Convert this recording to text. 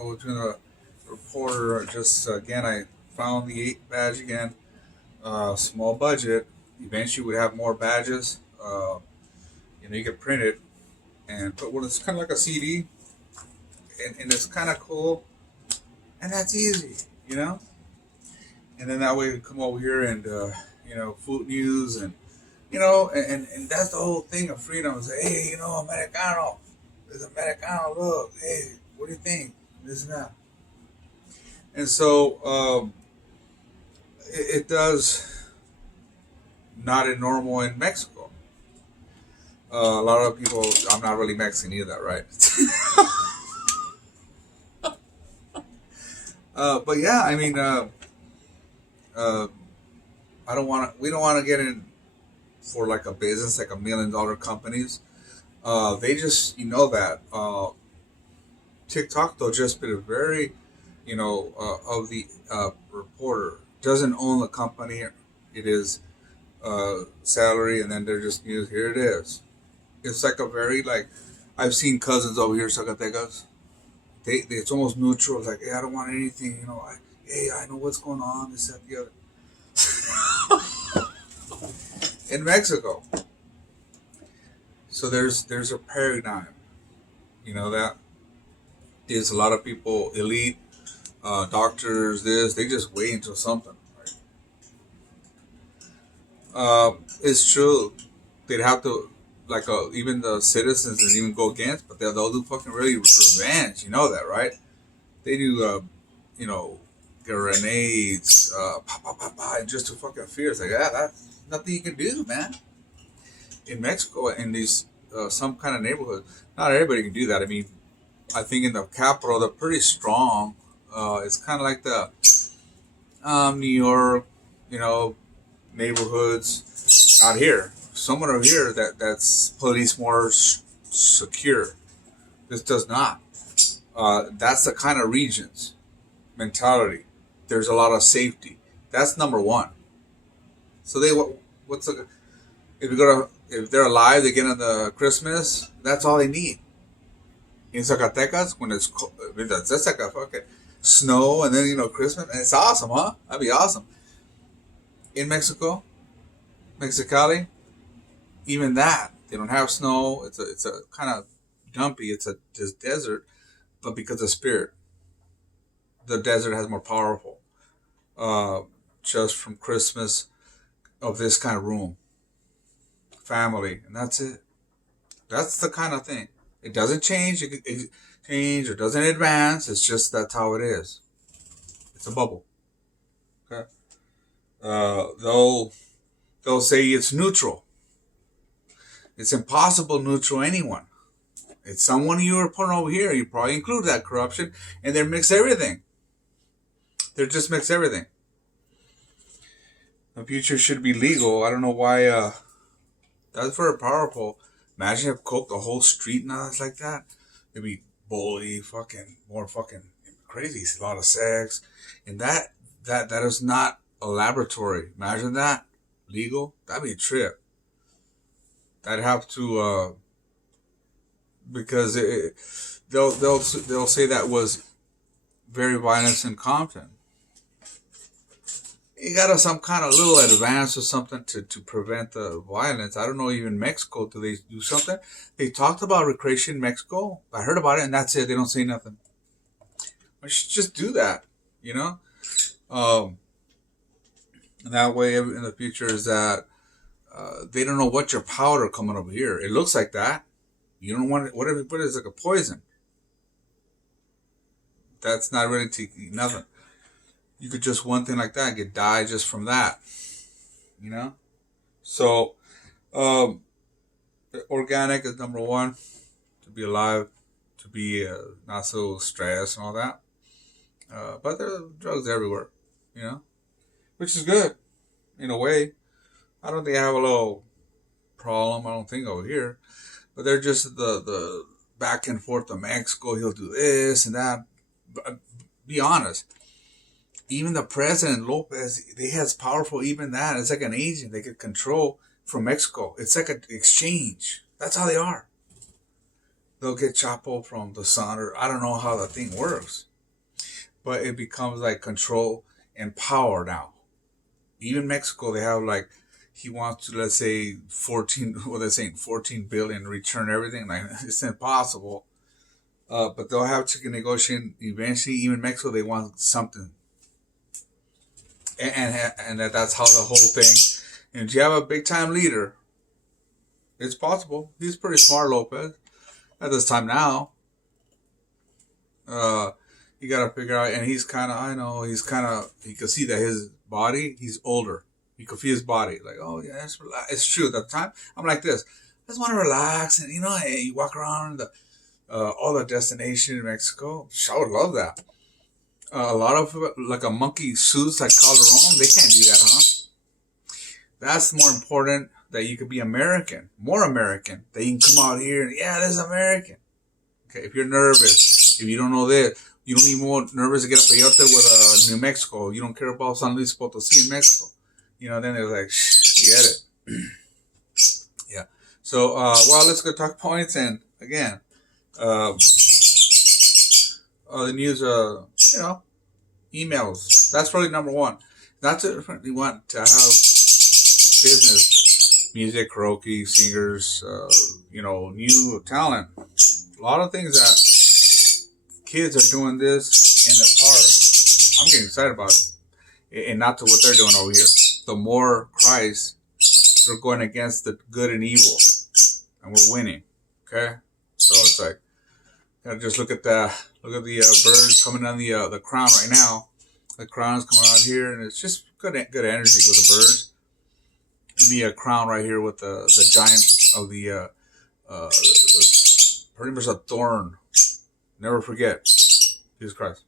told you the reporter just again. I found the 8 badge again. Small budget. Eventually, we have more badges. You can print it and put one. It's kind of like a CD, and it's kind of cool, and that's easy. You know. And then that way we come over here and food news and and that's the whole thing of freedom. Is hey, Americano, there's Americano. Look, hey, what do you think? This and that. And so it does not a normal in Mexico. A lot of people, I'm not really Mexican either, right? But yeah, I mean, uh, I don't want to. We don't want to get in for like a business, like $1 million companies. They just, that TikTok though just been a very, of the reporter doesn't own the company. It is salary, and then they're just news. Here it is. It's like a very like I've seen cousins over here, Zacatecas. They it's almost neutral. It's like, hey, I don't want anything. Hey, I know what's going on. This, that, the other. In Mexico, so there's a paradigm. That there's a lot of people, elite doctors. They just wait until something. Right? It's true. They'd have to like even the citizens and even go against, but they'll do fucking really revenge. You know that, right? They do, grenades, pop, pop, pop, pop, just to fucking fear. It's like, yeah, that's nothing you can do, man. In Mexico, in these some kind of neighborhood, not everybody can do that. I mean, I think in the capital, they're pretty strong. It's kind of like the New York, you know, neighborhoods. Not here. Somewhere over here that's police more secure. This does not. That's the kind of regions mentality. There's a lot of safety. That's number one. So what's the if they're alive, they get on the Christmas. That's all they need. In Zacatecas, when that's like a fucking snow, and then Christmas, and it's awesome, huh? That'd be awesome. In Mexico, Mexicali, even that they don't have snow. It's a kind of dumpy. It's a this desert, but because of spirit, the desert has more powerful. Uh, just from Christmas of this kind of room, family, and that's it. That's the kind of thing. It doesn't change. It change or doesn't advance. It's just that's how it is. It's a bubble. Okay. They'll say it's neutral. It's impossible neutral anyone. It's someone you are putting over here. You probably include that corruption, and they mix everything. They just mix everything. The future should be legal. I don't know why. That's very powerful. Imagine if Coke the whole street and all like that. It'd be bully, fucking more fucking crazy. A lot of sex, and that is not a laboratory. Imagine that legal. That'd be a trip. I'd have to because they'll say that was very violent in Compton. You got some kind of little advance or something to prevent the violence. I don't know, even Mexico, do they do something? They talked about recreation in Mexico. I heard about it, and that's it. They don't say nothing. We should just do that, you know? And that way, in the future, is that they don't know what your powder coming over here. It looks like that. You don't want it. What if you put it as like a poison? That's not really nothing. You could just one thing like that get die just from that, you know. So, organic is number one. To be alive, to be not so stressed and all that. But there are drugs everywhere, you know, which is good in a way. I don't think I have a little problem. I don't think over here, but they're just the back and forth to Mexico. He'll do this and that. But be honest. Even the president Lopez, he has powerful. Even that, it's like an agent they could control from Mexico. It's like an exchange. That's how they are. They'll get Chapo from the sun, or I don't know how the thing works. but it becomes like control and power now. Even Mexico, they have like, he wants to, let's say 14, what they're saying, 14 billion, return everything. Like, it's impossible. But they'll have to negotiate eventually. Even Mexico, they want something, and that's how the whole thing. And if you have a big time leader, it's possible. He's pretty smart, Lopez, at this time now. Uh, you gotta figure out, and he's kind of, I know, he's kind of, you can see that his body, he's older. You can feel his body, like, oh yeah, it's true. At the time, I'm like this. I just want to relax, and hey, you walk around the all the destination in Mexico. I would love that. A lot of like a monkey suits like Calderon, they can't do that, huh? That's more important, that you could be American, more American. That you can come out here and, yeah, this is American. Okay, if you're nervous, if you don't know this, you don't even more nervous to get a peyote with New Mexico. You don't care about San Luis Potosí in Mexico. Then they're like, forget it. Yeah. So, well, let's go talk points. And again, the news, emails. That's probably number one. Not to you want to have business, music, karaoke, singers, new talent. A lot of things that kids are doing this in the park. I'm getting excited about it. And not to what they're doing over here. The more Christ, they're going against the good and evil. And we're winning. Okay? So it's like, just look at the birds coming on the crown right now. The crown's coming out here, and it's just good energy with the birds. And the crown right here with the giant of the pretty much a thorn. Never forget Jesus Christ.